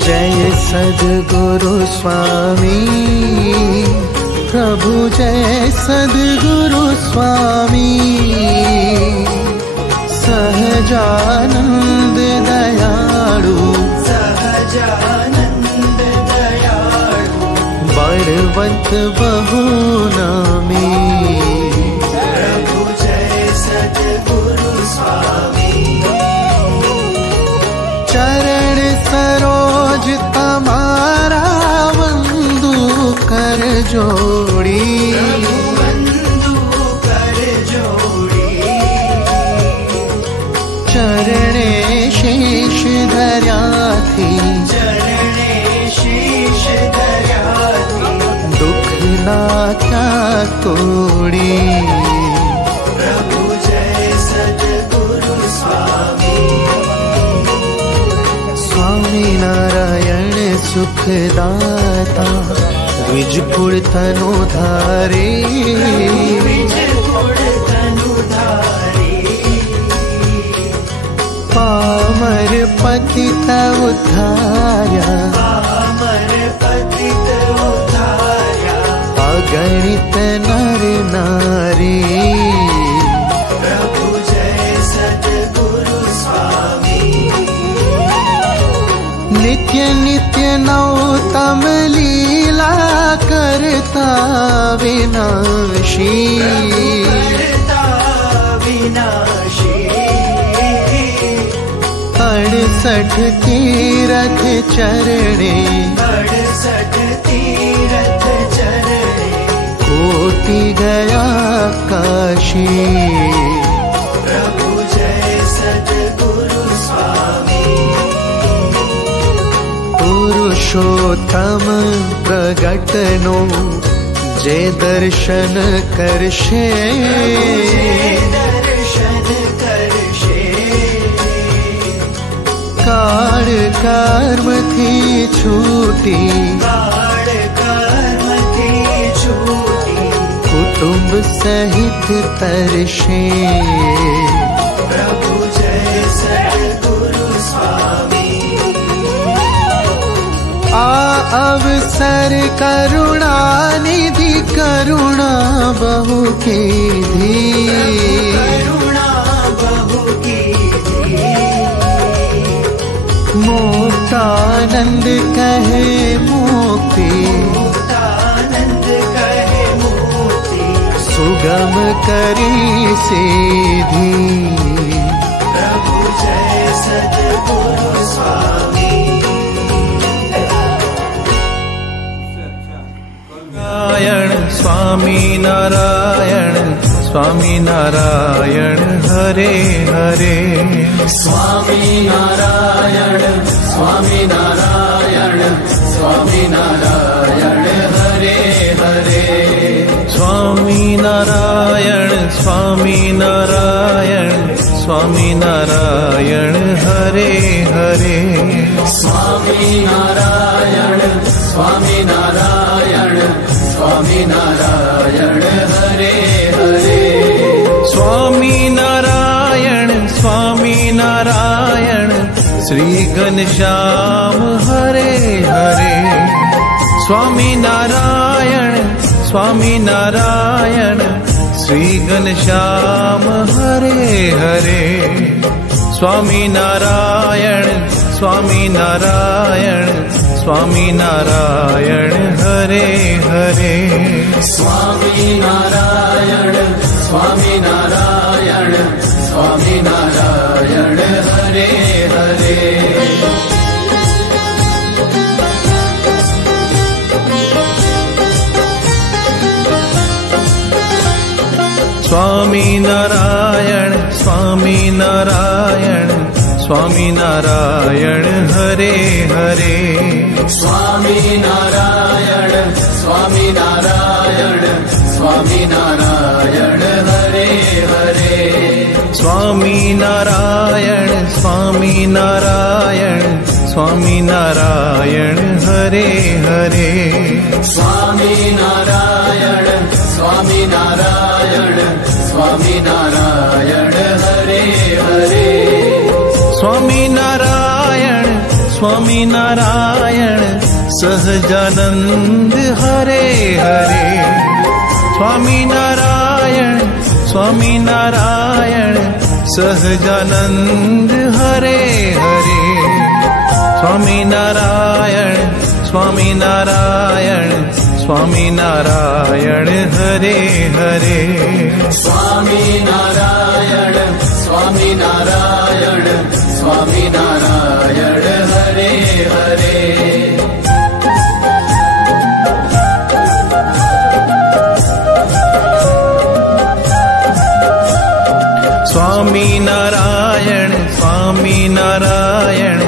जय सद्गुरु स्वामी प्रभु, जय सद्गुरु स्वामी। सहजानंद दयाळु, सहजानंद दयाळु, बलवंत बहु नामी। प्रभु जय सद्गुरु स्वामी। चरण सरोज तमारा वंदु कर जोड़ी, वंदु कर जोड़ी। चरणे शीश धर्या थी, चरणे शीश धर्या थी, दुख ना क्या तोड़ी। प्रभु जय सद्गुरु स्वामी। स्वामी नारायण सुखदाता, द्विजकुल तनु धारे, द्विजकुल तनु धारे। पामर पतित उद्धार्या, पामर पतित उद्धार्या, अगणित नर नारी। प्रभु जय सद्गुरु स्वामी। नित्य नित्य नौतम लीला करता विनाशी, करता विनाशी। 68 तीरथ चरणे, 68 तीरथ चरणे, कोटि गया काशी। प्रभु जय सद्गुरु स्वामी। पुरुषोत्तम प्रगटनो जे दर्शन करशे, दर्शन करशे। काळ कर्म थी छूटी, काळ कर्म थी छूटी, कुटुंब सहित तरशे। प्रभु जय सद्गुरु स्वामी। अवसर करुणा निधि, करुणा बहु कीधी, करुणा बहु कीधी। मुक्तानंद कहे मुक्ति, मुक्तानंद कहे मुक्ति, सुगम करी सीधी। प्रभु जय सद्गुरु स्वामी। स्वामी नारायण, स्वामी नारायण हरे हरे। स्वामी नारायण, स्वामी नारायण, स्वामी नारायण हरे हरे। स्वामी नारायण, स्वामी नारायण, स्वामी नारायण हरे हरे। स्वामी नारायण, स्वामी नारायण, स्वामी नारायण हरे हरे। स्वामी नारायण, स्वामी नारायण, श्री घनश्याम हरे हरे। स्वामी नारायण, स्वामी नारायण, श्री घनश्याम हरे हरे। स्वामी नारायण, स्वामी नारायण, स्वामी नारायण हरे हरे। स्वामी नारायण, स्वामी नारायण, स्वामी नारायण हरे हरे। स्वामी नारायण, स्वामी नारायण, स्वामी नारायण हरे हरे। स्वामी नारायण, स्वामी नारायण, स्वामी नारायण हरे हरे। स्वामी नारायण, स्वामी नारायण, स्वामी नारायण हरे हरे। स्वामी नारायण, स्वामी नारायण, स्वामी नारायण हरे हरे। स्वामी नारायण, स्वामी नारायण, सहजानंद हरे हरे। स्वामी नारायण स्वामी नारायण सहजानंद हरे हरे। स्वामी नारायण स्वामी नारायण स्वामी नारायण हरे हरे। स्वामी नारायण स्वामी नारायण स्वामी नारायण हरे हरे। स्वामी नारायण स्वामी नारायण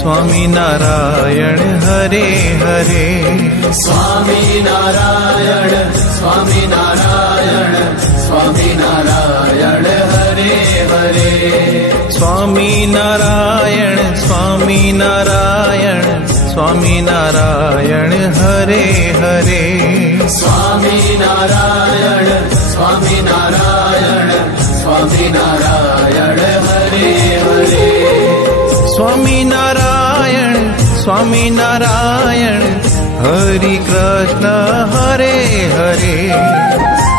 स्वामी नारायण हरे हरे। स्वामी नारायण स्वामी नारायण स्वामी नारायण हरे हरे। स्वामी नारायण स्वामी नारायण स्वामी नारायण हरे हरे। स्वामी नारायण स्वामी नारायण स्वामी नारायण हरे हरे। स्वामी नारायण स्वामी नारायण हरि कृष्ण हरे हरे।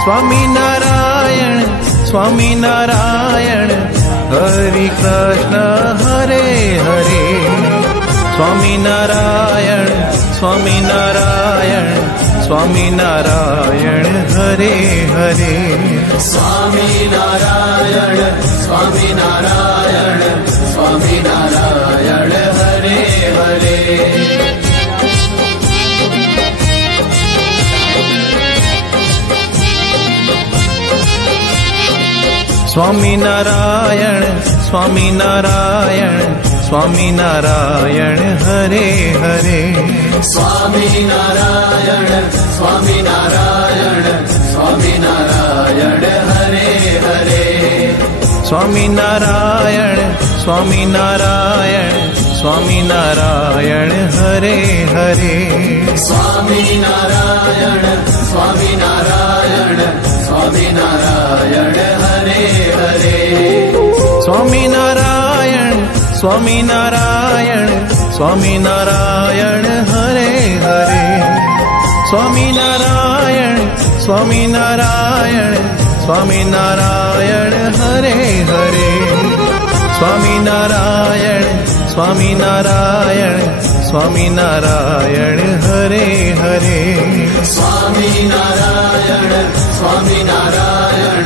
स्वामी नारायण स्वामी नारायण हरि कृष्ण हरे हरे। स्वामी नारायण स्वामी नारायण स्वामी नारायण हरे हरे। स्वामी नारायण स्वामी नारायण स्वामी नारायण हरे हरे। स्वामी नारायण स्वामी नारायण स्वामी नारायण हरे हरे। स्वामी नारायण स्वामी नारायण स्वामी नारायण हरे हरे। स्वामी नारायण स्वामी नारायण स्वामी नारायण हरे हरे। स्वामी नारायण स्वामी नारायण स्वामी नारायण हरे हरे। स्वामी नारायण स्वामी नारायण स्वामी नारायण हरे हरे। स्वामी नारायण स्वामी नारायण स्वामी नारायण हरे हरे। स्वामी नारायण स्वामी नारायण स्वामी नारायण हरे हरे। स्वामी नारायण स्वामी नारायण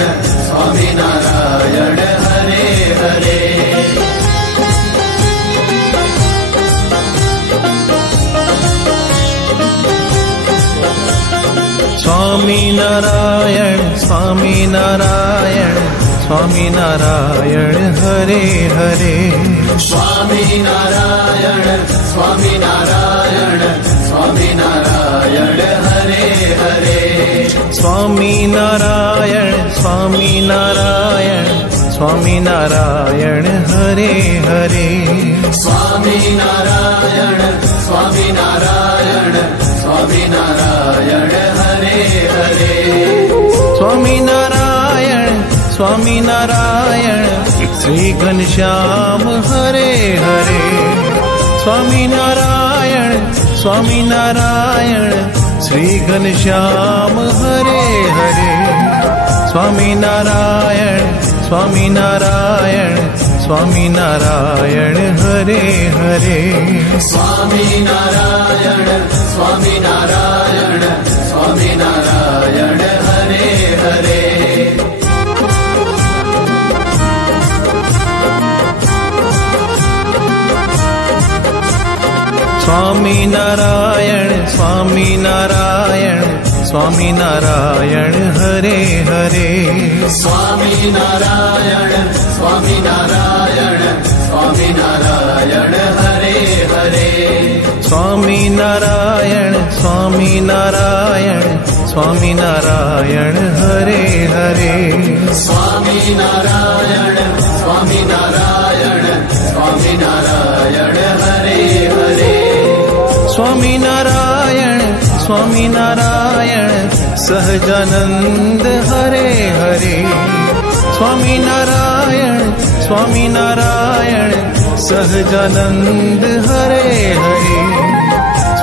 स्वामी नारायण हरे हरे। स्वामी नारायण स्वामी नारायण स्वामी नारायण हरे हरे। स्वामी नारायण स्वामी नारायण स्वामी नारायण हरे हरे। स्वामी नारायण स्वामी नारायण स्वामी नारायण हरे हरे। स्वामी नारायण स्वामी नारायण स्वामी नारायण हरे हरे। स्वामी नारायण स्वामी नारायण श्री घनश्याम हरे हरे। स्वामी नारायण स्वामी नारायण श्री घनश्याम हरे हरे। स्वामी नारायण स्वामी नारायण स्वामी नारायण हरे हरे। स्वामी नारायण स्वामी नारायण स्वामी नारायण हरे हरे। स्वामी नारायण स्वामी नारायण स्वामी नारायण हरे हरे। स्वामी नारायण स्वामी नारायण स्वामी नारायण हरे हरे। स्वामी नारायण स्वामी नारायण स्वामी नारायण हरे हरे। स्वामी नारायण स्वामी नारायण स्वामी नारायण हरे हरे। स्वामी नारायण स्वामी नारायण सहजानंद हरे हरे। स्वामी नारायण स्वामी नारायण सहजानंद हरे हरे।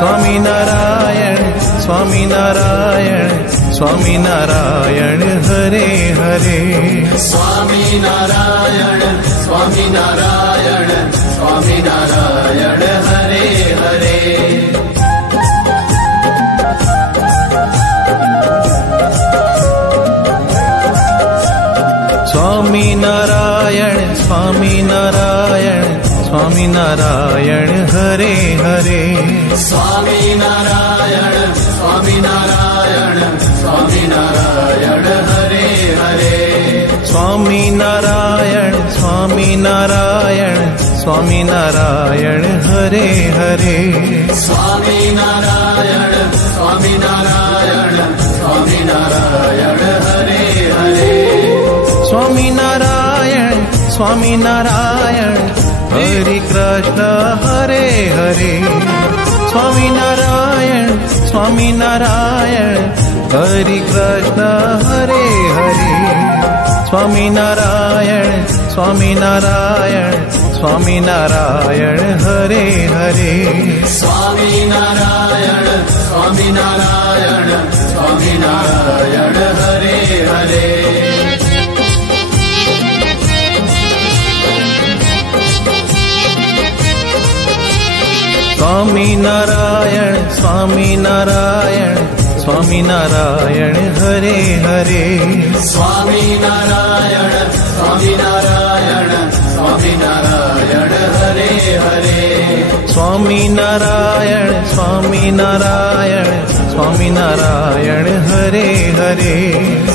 स्वामी नारायण स्वामी नारायण स्वामी नारायण हरे हरे स्वामी नारायण स्वामी नारायण स्वामी नारायण हरे हरे स्वामी नारायण स्वामी नारायण स्वामी नारायण हरे हरे स्वामी नारायण स्वामी नारायण स्वामी नारायण हरे हरे स्वामी नारायण स्वामी नारायण स्वामी नारायण हरे हरे स्वामी नारायण स्वामी नारायण स्वामी नारायण हरे हरे स्वामी नारायण स्वामी नारायण हरे कृष्ण हरे हरे स्वामी नारायण स्वामी नारायण हरे कृष्ण हरे हरे स्वामी नारायण स्वामी नारायण स्वामी नारायण हरे हरे स्वामी नारायण स्वामी नारायण स्वामी नारायण हरे हरे स्वामी नारायण स्वामी नारायण स्वामी नारायण हरे हरे स्वामी नारायण स्वामी नारायण स्वामी नारायण हरे हरे स्वामी नारायण स्वामी नारायण स्वामी नारायण हरे हरे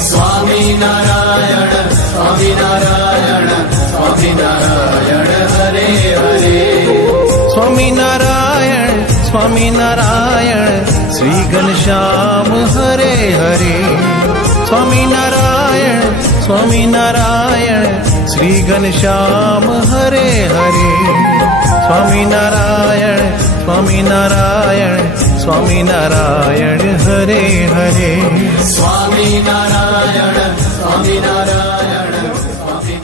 स्वामी नारायण स्वामी नारायण स्वामी नारायण हरे हरे स्वामी नारायण स्वामी नारायण श्री घनश्याम हरे हरे स्वामी नारायण स्वामी नारायण श्री घनश्याम हरे हरे स्वामी नारायण स्वामी नारायण स्वामी नारायण हरे हरे स्वामी नारायण स्वामी नारायण स्वामी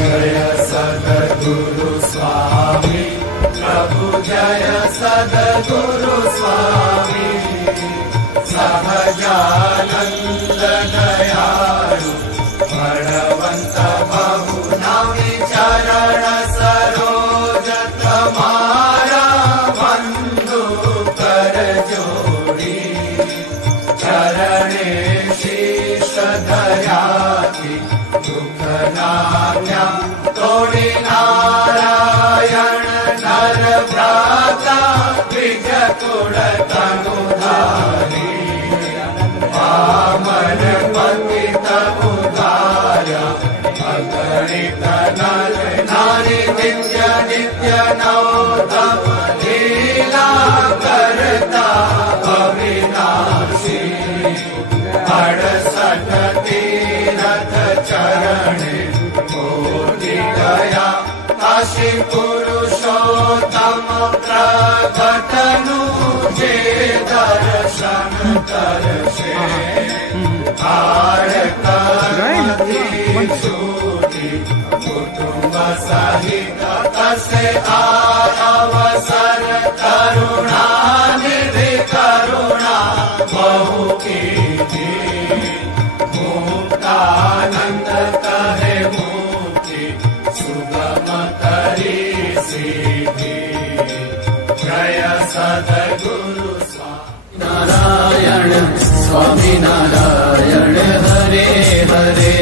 जय सद्गुरु स्वामी प्रभु जय सद्गुरु स्वामी सहजानंद दयालु बलवंत बहु नामी चरण सरोज तुम्हारा बंधु कर जोड़ी चरणे शीश दयाति दुख नाम्या तोड़ी नारायण नर भ्राता द्विज कुल तनुधारी पामर पतित उदारा अगणित नर नारी नित्य नित्य नौतम लीला करता अविनाशी 68 तीरथ चरण कोटि गया काशी पुरुषोत्तम प्रगटनु जे दर्शन करशे कुटुंब सहित तसे अवसर करुणा निधि करुणा बहु कीधी मुक्तानंद कहे मुक्ति सुगम करी सीधी जय सद्गुरु नारायण स्वामी नारायण हरे हरे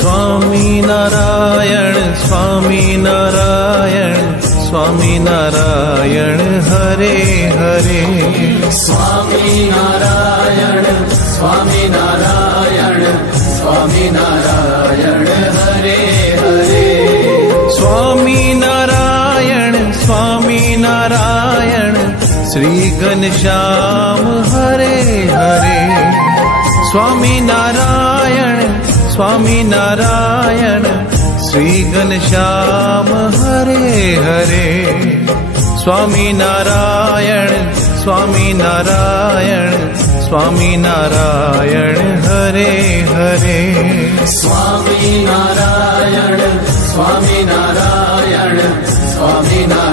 स्वामी नारायण स्वामी नारायण स्वामी नारायण हरे हरे स्वामी नारायण स्वामी नारायण स्वामी नारायण हरे हरे स्वामी नारायण स्वामी नारायण श्री घनश्याम हरे हरे स्वामी नारायण स्वामी नारायण श्री घनश्याम हरे हरे स्वामी नारायण स्वामी नारायण स्वामी नारायण हरे हरे स्वामी नारायण स्वामी नारायण स्वामी नारायण